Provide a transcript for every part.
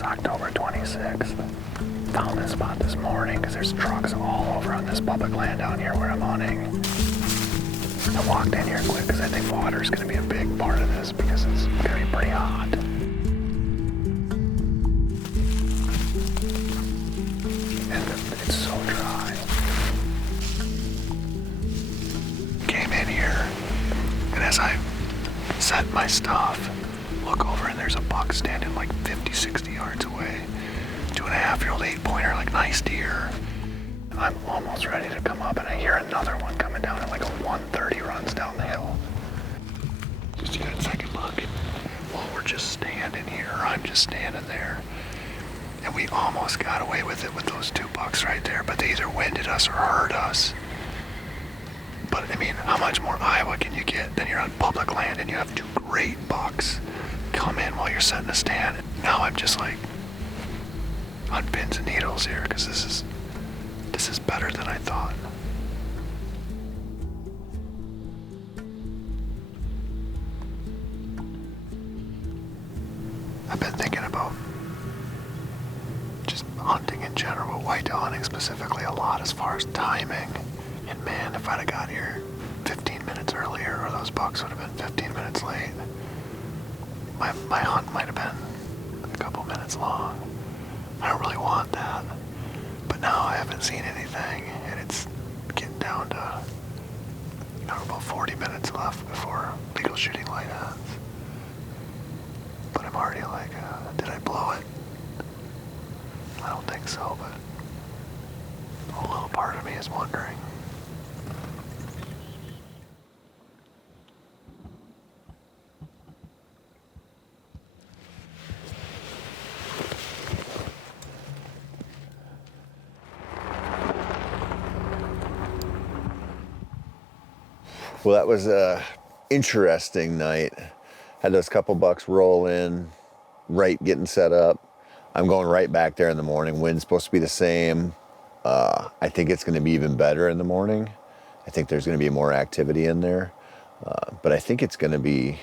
It's October 26th. Found this spot this morning because there's trucks all over on this public land down here where I'm hunting. I walked in here quick because I think water is going to be a big part of this because it's going to be pretty hot. And it's so dry. Came in here, and as I set my stuff, look over and there's a buck standing like 50, 60 yards away. 2.5-year-old 8-pointer, like nice deer. I'm almost ready to come up and I hear another one coming down at like a 130 runs down the hill. Just get a second look. While we're just standing here, I'm just standing there. And we almost got away with it with those 2 bucks right there, but they either winded us or heard us. But I mean, how much more Iowa can you get than you're on public land and you have 2 great bucks come in while you're setting a stand? Now I'm just like on pins and needles here because this is better than I thought. I've been thinking about just hunting in general, whitetail hunting specifically, a lot as far as timing. And man, if I'd have got here 15 minutes earlier, or those bucks would have been 15 minutes late, my hunt might have been a couple minutes long. I don't really want that. But now I haven't seen anything, and it's getting down to about 40 minutes left before legal shooting light ends. But I'm already like, did I blow it? I don't think so, but a little part of me is wondering. Well, that was a interesting night. Had those couple bucks roll in, right getting set up. I'm going right back there in the morning. Wind's supposed to be the same. I think it's going to be even better in the morning. I think there's going to be more activity in there. But I think it's going to be,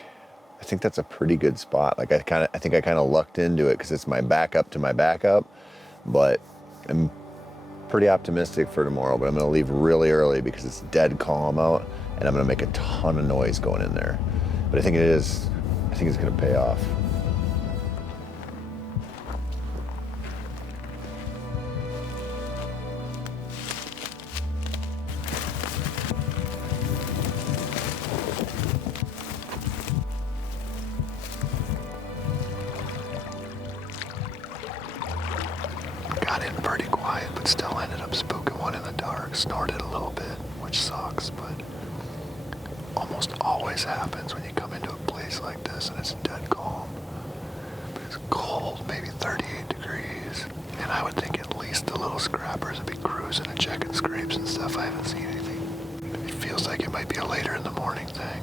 I think that's a pretty good spot. Like I think I kind of lucked into it because it's my backup to my backup. But I'm pretty optimistic for tomorrow, but I'm going to leave really early because it's dead calm out. And I'm gonna make a ton of noise going in there. But I think it's gonna pay off. Got in pretty quiet, but still ended up spooking one in the dark. Snorted a little bit, which sucks, but almost always happens when you come into a place like this and it's dead calm. But it's cold, maybe 38 degrees. And I would think at least the little scrappers would be cruising and checking scrapes and stuff. I haven't seen anything. It feels like it might be a later in the morning thing.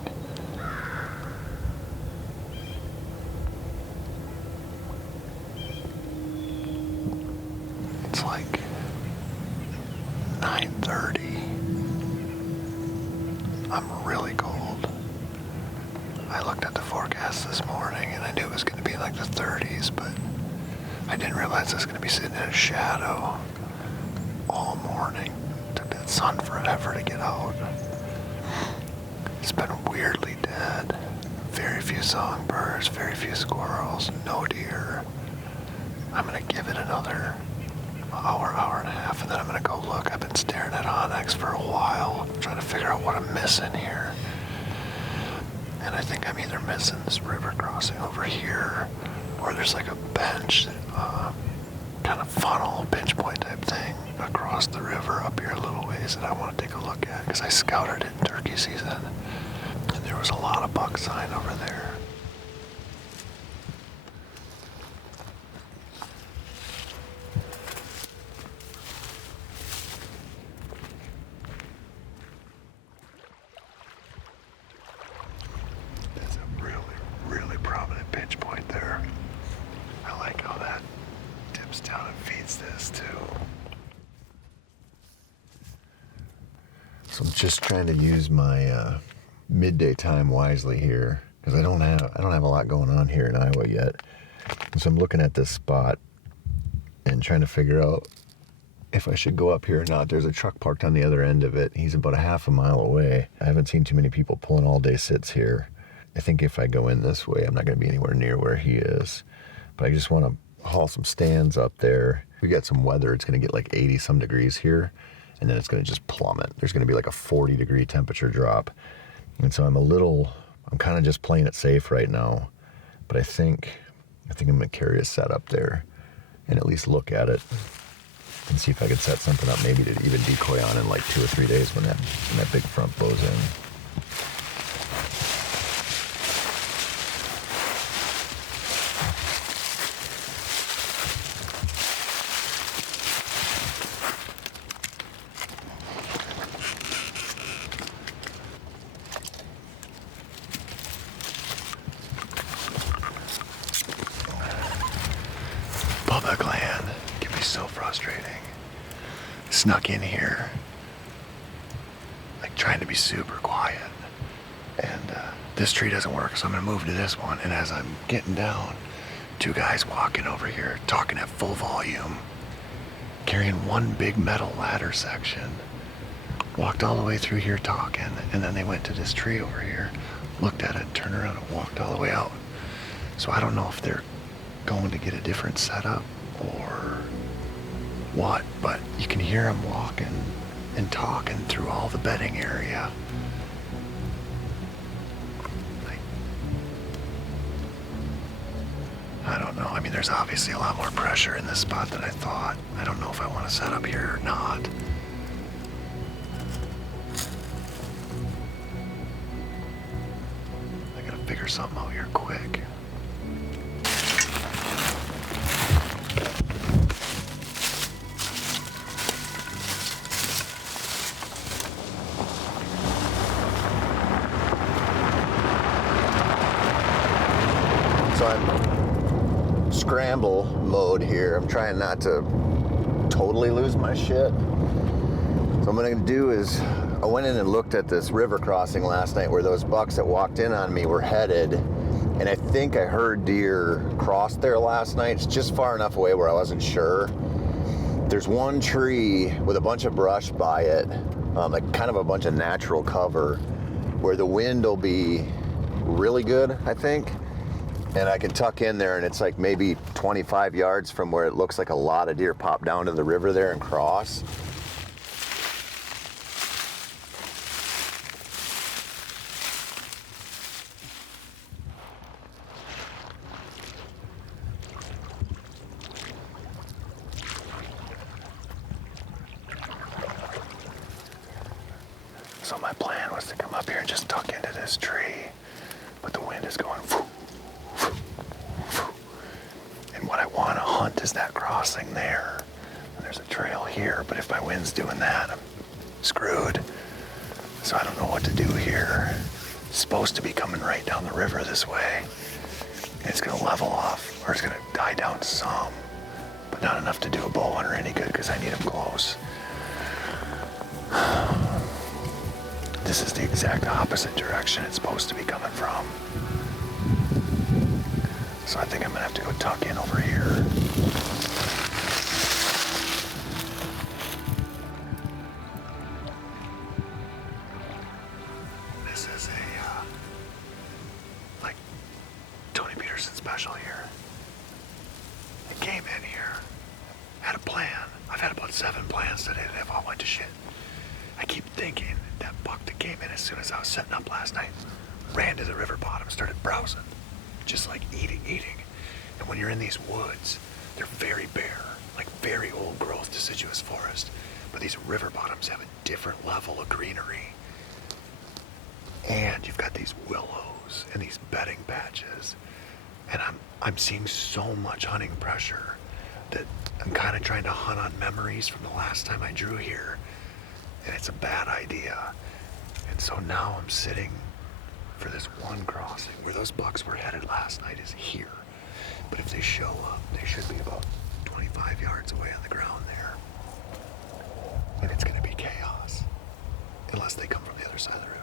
It's like 9:30. I'm really cold. I looked at the forecast this morning and I knew it was going to be like the 30s, but I didn't realize I was going to be sitting in a shadow all morning. It took that sun forever to get out. It's been weirdly dead. Very few songbirds, very few squirrels, no deer. I'm going to give it another hour and a half, and then I'm gonna go look. I've been staring at onyx for a while, trying to figure out what I'm missing here. And I think I'm either missing this river crossing over here, or there's like a bench, kind of funnel, pinch point type thing across the river up here a little ways that I want to take a look at, because I scouted it in turkey season, and there was a lot of buck sign over there. So I'm just trying to use my midday time wisely here because I don't have a lot going on here in Iowa yet. So I'm looking at this spot and trying to figure out if I should go up here or not. There's a truck parked on the other end of it. He's about a half a mile away. I haven't seen too many people pulling all day sits here. I think if I go in this way, I'm not going to be anywhere near where he is. But I just want to haul some stands up there. We got some weather. It's going to get like 80 some degrees here, and then it's going to just plummet. There's going to be like a 40-degree temperature drop. And so I'm kind of just playing it safe right now. But I think I'm going to carry a set up there and at least look at it and see if I could set something up, maybe to even decoy on in like 2 or 3 days when that big front blows in. Public land can be so frustrating. Snuck in here, like trying to be super quiet. And this tree doesn't work, so I'm gonna move to this one. And as I'm getting down, 2 guys walking over here, talking at full volume, carrying one big metal ladder section. Walked all the way through here talking, and then they went to this tree over here, looked at it, turned around and walked all the way out. So I don't know if they're going to get a different setup or what, but you can hear them walking and talking through all the bedding area. I don't know. I mean, there's obviously a lot more pressure in this spot than I thought. I don't know if I want to set up here or not. I gotta figure something out here quick. So I'm scramble mode here. I'm trying not to totally lose my shit. So what I'm gonna do is, I went in and looked at this river crossing last night where those bucks that walked in on me were headed. And I think I heard deer cross there last night. It's just far enough away where I wasn't sure. There's one tree with a bunch of brush by it, like kind of a bunch of natural cover, where the wind will be really good, I think. And I can tuck in there, and it's like maybe 25 yards from where it looks like a lot of deer pop down to the river there and cross. So my plan was to come up here and just tuck into this tree, but the wind is going whoo, whoo, whoo. And what I want to hunt is that crossing there. And there's a trail here, but if my wind's doing that, I'm screwed. So I don't know what to do here. It's supposed to be coming right down the river this way. And it's gonna level off, or it's gonna die down some, but not enough to do a bow hunter any good because I need them close. This is the exact opposite direction it's supposed to be coming from. So I think I'm gonna have to go tuck in over here. This is a, like, Tony Peterson special here. It came in here, had a plan. I've had about 7 plans today that have all went to shit. I keep thinking that buck that came in as soon as I was setting up last night ran to the river bottom, started browsing, just like eating. And when you're in these woods, they're very bare, like very old growth deciduous forest. But these river bottoms have a different level of greenery. And you've got these willows and these bedding patches. And I'm seeing so much hunting pressure that I'm kind of trying to hunt on memories from the last time I drew here. And it's a bad idea. And so now I'm sitting for this one crossing where those bucks were headed last night is here. But if they show up, they should be about 25 yards away on the ground there. And it's gonna be chaos. Unless they come from the other side of the river.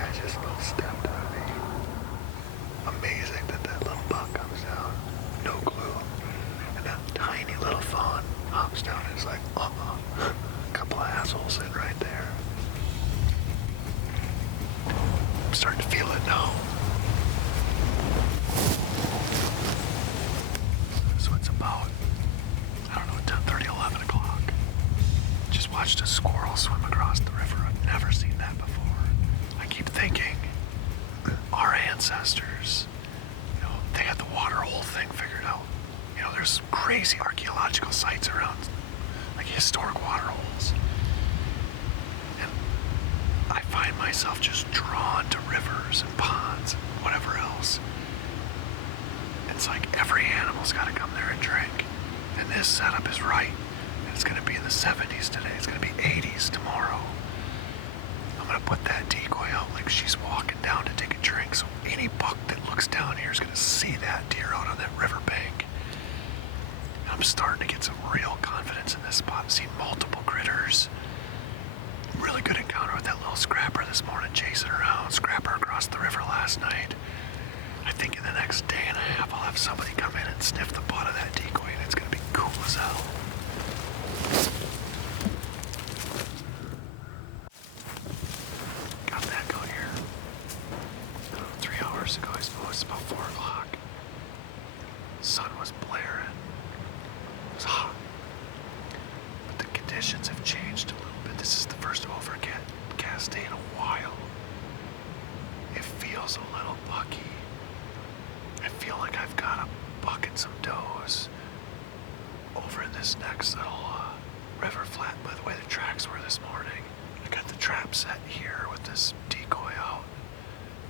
guy just a little stepped on me. Amazing that little buck comes down, no clue. And that tiny little fawn hops down and is like, a couple of assholes sitting right there. I'm starting to feel it now. So it's about, I don't know, 10:30, 11 o'clock. Just watched a squirrel swim across the river. I've never seen that before. I keep thinking, our ancestors, they had the water hole thing figured out. There's crazy archaeological sites around, like historic water holes. And I find myself just drawn to rivers and ponds and whatever else. It's like every animal's got to come there and drink. And this setup is right. And it's going to be in the 70s today. It's going to be 80s tomorrow. I'm going to put that decoy out like she's walking down to take a drink. So any buck that looks down here is going to see that deer out on that riverbank. I'm starting to get some real confidence in this spot. Seen multiple critters. Really good encounter with that little scrapper this morning, chasing around. Scrapper across the river last night. I think in the next day and a half, I'll have somebody come in and sniff the butt of that decoy, and it's going to be cool as hell. Got that going here. 3 hours ago, I suppose, it's about 4 o'clock. Sun was blaring. It was hot. But the conditions have changed a little bit. This is the first overcast day in a while. It feels a little bucky. I feel like I've got a buck and some does over in this next little river flat by the way the tracks were this morning. I got the trap set here with this decoy out.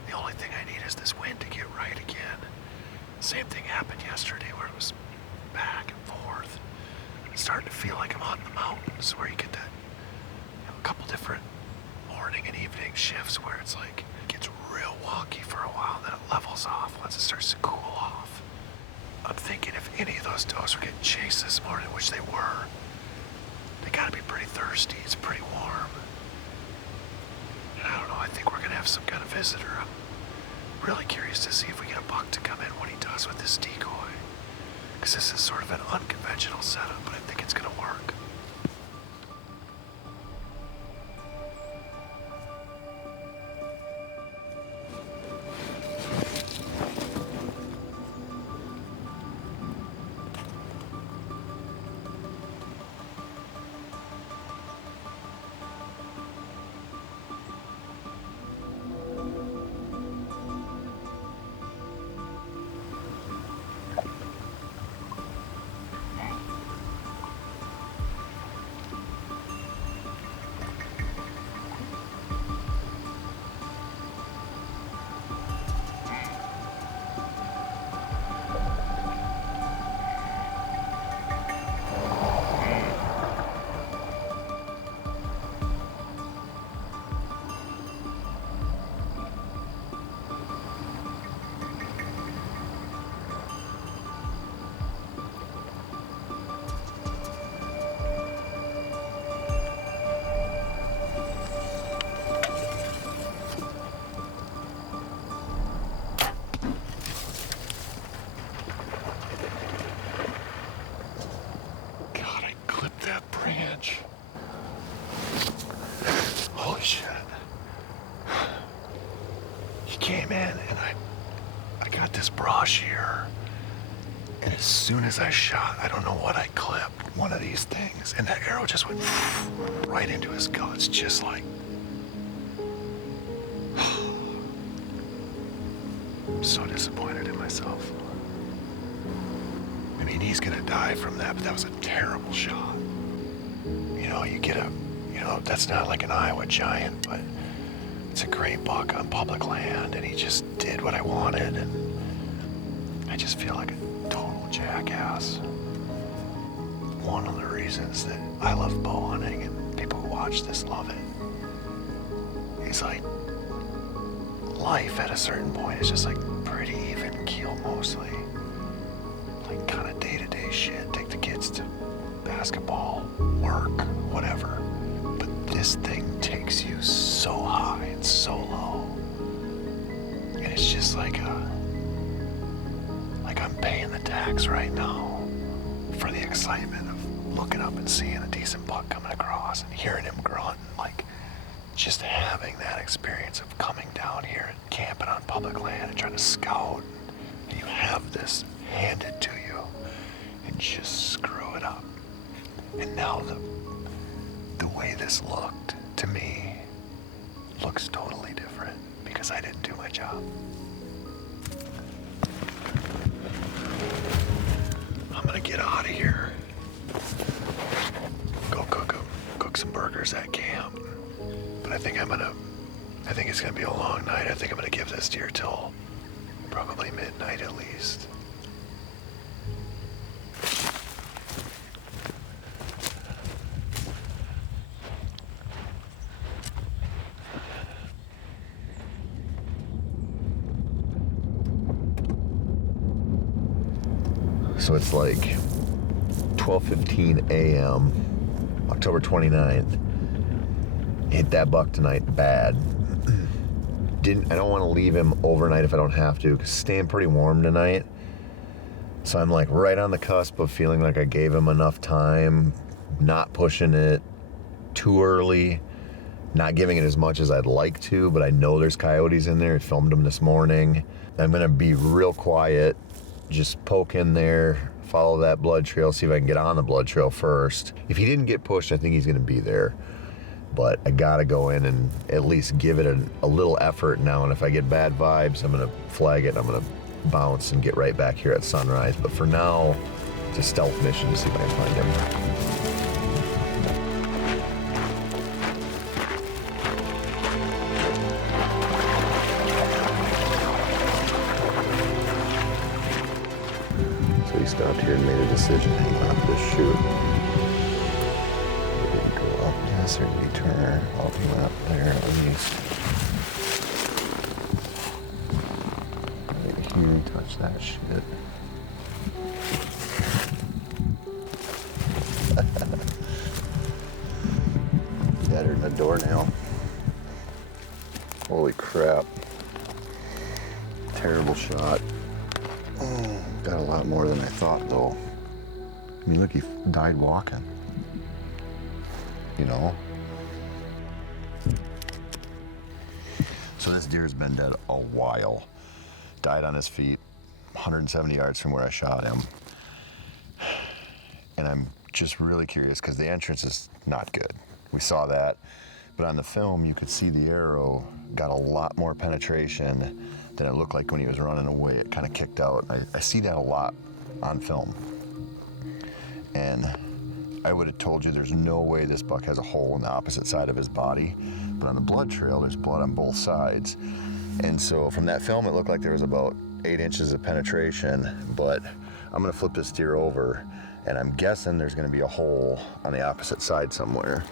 The only thing I need is this wind to get right again. Same thing happened yesterday where it was back and forth. It's starting to feel like I'm hunting the mountains where you get that, a couple different morning and evening shifts where it's like it gets real wonky for a while and then it levels off once it starts to cool off. I'm thinking if any of those does were getting chased this morning, which they were, they gotta be pretty thirsty. It's pretty warm. And I don't know, I think we're gonna have some kind of visitor. I'm really curious to see if we get a buck to come in what he does with this decoy. Because this is sort of an unconventional setup, but I think it's gonna work. Holy shit. He came in and I got this brush here. And as soon as I shot, I don't know what I clipped, one of these things, and that arrow just went right into his guts, just like. I'm so disappointed in myself. I mean, he's gonna die from that, but that was a terrible shot. You get that's not like an Iowa giant, but it's a great buck on public land, and he just did what I wanted, and I just feel like a total jackass. One of the reasons that I love bow hunting, and people who watch this love it, is like life at a certain point is just like pretty even keel mostly. Like kind of day-to-day shit. Take the kids to basketball, work, whatever. But this thing takes you so high and so low. just like I'm paying the tax right now for the excitement of looking up and seeing a decent buck coming across and hearing him grunt, like just having that experience of coming down here and camping on public land and trying to scout, and you have this handed to you and just screw it up. And now the way this looked to me looks totally different because I didn't do my job. I'm gonna get out of here. Go cook some burgers at camp. But I think it's gonna be a long night. I think I'm gonna give this deer till probably midnight at least. So it's like 12:15 a.m., October 29th. Hit that buck tonight bad. I don't want to leave him overnight if I don't have to, because it's staying pretty warm tonight. So I'm like right on the cusp of feeling like I gave him enough time, not pushing it too early, not giving it as much as I'd like to, but I know there's coyotes in there. I filmed them this morning. I'm gonna be real quiet, just poke in there, follow that blood trail, see if I can get on the blood trail first. If he didn't get pushed, I think he's gonna be there. But I gotta go in and at least give it a little effort now. And if I get bad vibes, I'm gonna flag it. I'm gonna bounce and get right back here at sunrise. But for now, it's a stealth mission to see if I can find him. So he stopped here and made a decision. He wanted to shoot. Or did he turn? Oh, he went up there at least. Right here, touch that shit. Better than a doornail. Holy crap. Terrible shot. Got a lot more than I thought though. I mean, look, he died walking. You know? So this deer's been dead a while. Died on his feet, 170 yards from where I shot him. And I'm just really curious because the entrance is not good. We saw that, but on the film you could see the arrow got a lot more penetration than it looked like when he was running away. It kind of kicked out. I see that a lot on film. And I would have told you there's no way this buck has a hole in the opposite side of his body, but on the blood trail, there's blood on both sides. And so from that film, it looked like there was about 8 inches of penetration, but I'm gonna flip this deer over, and I'm guessing there's gonna be a hole on the opposite side somewhere.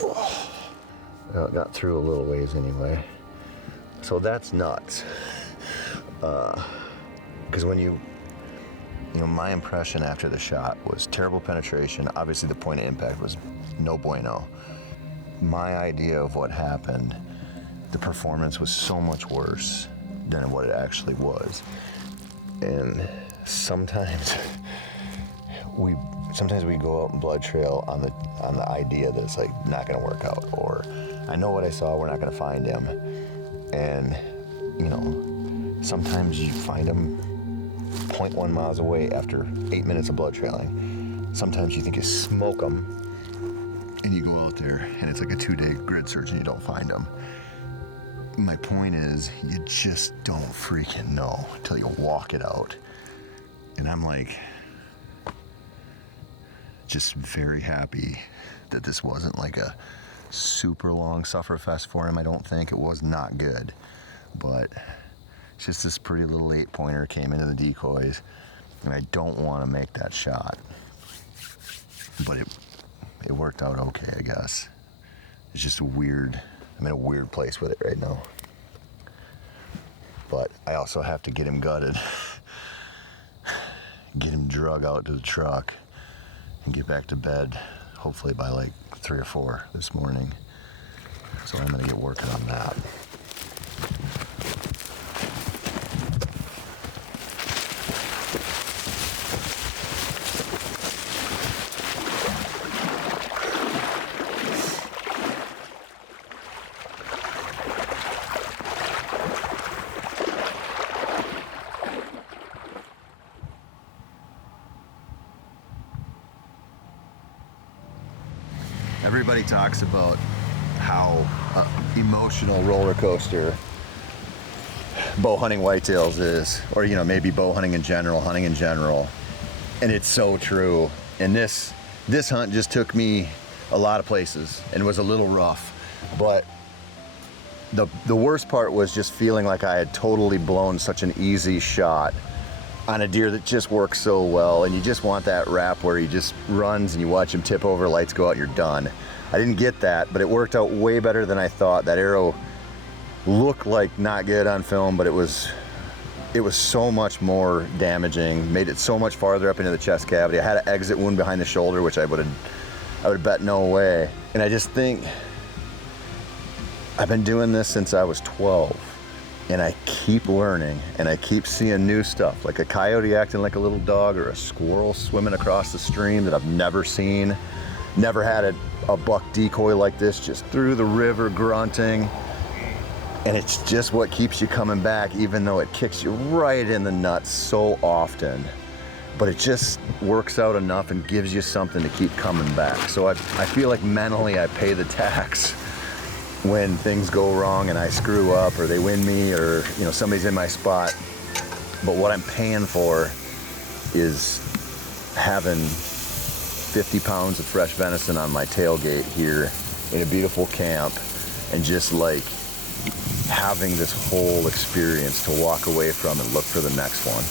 Well, it got through a little ways anyway. So that's nuts. Because when you know, my impression after the shot was terrible penetration. Obviously the point of impact was no bueno. My idea of what happened, the performance was so much worse than what it actually was. And sometimes we go out and blood trail on the idea that it's like not gonna work out, or I know what I saw, we're not gonna find him. And you know, sometimes you find him 0.1 miles away after 8 minutes of blood trailing. Sometimes you think you smoke them, and you go out there, and it's like a 2-day grid search, and you don't find them. My point is, you just don't freaking know until you walk it out. And I'm like, just very happy that this wasn't like a super long sufferfest for him. I don't think it was not good, but just this pretty little 8-pointer came into the decoys, and I don't want to make that shot. But it worked out okay, I guess. It's just weird. I'm in a weird place with it right now. But I also have to get him gutted, get him drug out to the truck, and get back to bed, hopefully by like 3 or 4 this morning. So I'm gonna get working on that. everybody talks about how emotional roller coaster bow hunting whitetails is, or maybe bow hunting in general, and it's so true. And this hunt just took me a lot of places and was a little rough, but the worst part was just feeling like I had totally blown such an easy shot on a deer that just works so well, and you just want that wrap where he just runs and you watch him tip over, lights go out, you're done. I didn't get that, but it worked out way better than I thought. That arrow looked like not good on film, but it was so much more damaging, made it so much farther up into the chest cavity. I had an exit wound behind the shoulder, which I would have bet no way. And I just think I've been doing this since I was 12, and I keep learning and I keep seeing new stuff, like a coyote acting like a little dog or a squirrel swimming across the stream that I've never seen. Never had a buck decoy like this, just through the river grunting. And it's just what keeps you coming back, even though it kicks you right in the nuts so often. But it just works out enough and gives you something to keep coming back. So I feel like mentally I pay the tax when things go wrong and I screw up, or they win me, or somebody's in my spot. But what I'm paying for is having 50 pounds of fresh venison on my tailgate here in a beautiful camp, and just like having this whole experience to walk away from and look for the next one.